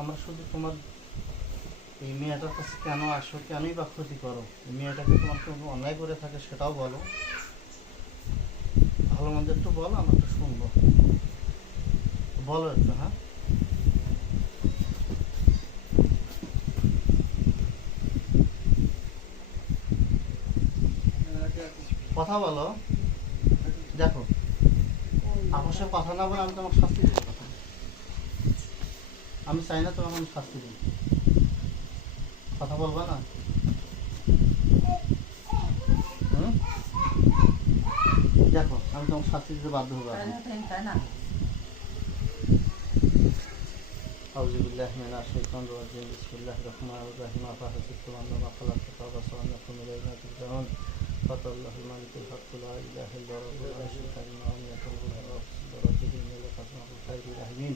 আমরা শুধু তোমার এই মেয়েটার কাছে কেন আসো, কেনই বা ক্ষতি করো, এই মেয়েটাকে তোমার কোনো অন্যায় করে থাকে সেটাও বলো, ভালো মন্দ একটু বলো, আমরা একটু শুনবো, বলো একটু। হ্যাঁ, কথা বলো। দেখো, আকস্মিক কথা না বলে আমি তোমাকে শাস্তি দেবো তখন। আমি চাই না তোমাকে আমি শাস্তি দিই, কথা বলবা না? হুম, দেখো আমি তোমাকে শাস্তি দিতে বাধ্য হবো এখন। আউযুবিল্লাহি মিনাশ শাইতানির রাজিম, বিসমিল্লাহির রহমানির রহিম, আফাহাসিবতুম আন্নামা খালাকনাকুম আবাসা ওয়া আন্নাকুম ইলাইনা তুরজাউন, ফাতাল্লাহুল মালিকুল হাক্কু লা ইলাহা ইল্লা হুওয়াল আরশুল কারীম, ওয়া আন ইয়াকুমু রাব্বিকুম ইন্নাল্লাহা কাযুল খাইরির রাহিমিন।